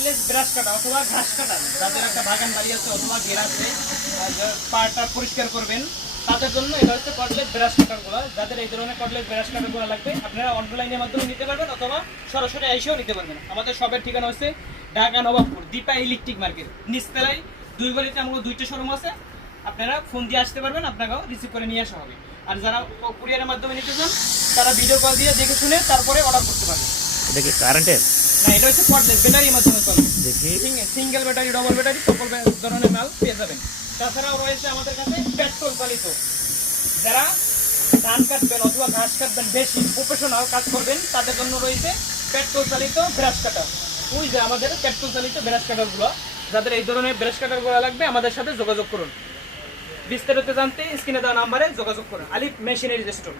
Cordless brush কাটা অথবা ঘাস কাটা, যাদের একটা বাগান বাড়ি আছে অথবা ঘের আছে, পাটা পরিষ্কার করবেন, তাদের জন্য এটা হচ্ছে কর্ডলেস ব্রাশ কাটারগুলো। যাদের এই ধরনের কর্ডলেস ব্রাশ কাটারগুলো লাগবে আপনারা অনলাইনের মাধ্যমে নিতে পারবেন অথবা সরাসরি এসেও নিতে পারবেন। আমাদের শপের ঠিকানা হচ্ছে ঢাকা নবাবপুর দীপা ইলেকট্রিক মার্কেট নিচতলায় 2 গলিতে আমাদের 2টা শোরুম আছে। আপনারা ফোন দিয়ে আসতে পারবেন, আপনাকেও রিসিভ করে নিয়ে আসা হবে। আর যারা কুরিয়ারের মাধ্যমে নিতে চান তারা ভিডিও কল দিয়ে দেখে শুনে তারপরে অর্ডার করতে পারবেন। এটা কি কারেন্টের? না, এটা হচ্ছে কর্ডলেস ব্যাটারির মাধ্যমে চলে। দেখি। সিঙ্গেল ব্যাটারি, ডবল ব্যাটারি, সকল ধরনের মাল পেয়ে যাবেন। তাছাড়াও রয়েছে আমাদের কাছে পেট্রোল চালিত, যারা ধান কাটবেন অথবা ঘাস কাটবেন, বেশি প্রফেশনাল কাজ করবেন, তাদের জন্য রয়েছে পেট্রোল চালিত ব্রাশ কাটার। ওই যে আমাদের পেট্রোল চালিত ব্রাশ কাটারগুলো, যাদের এই ধরনের ব্রাশ কাটারগুলো লাগবে আমাদের সাথে যোগাযোগ করুন। বিস্তারিত জানতে স্ক্রিনে দেওয়া নাম্বারে যোগাযোগ করুন। আলিফ মেশিনারি স্টোর।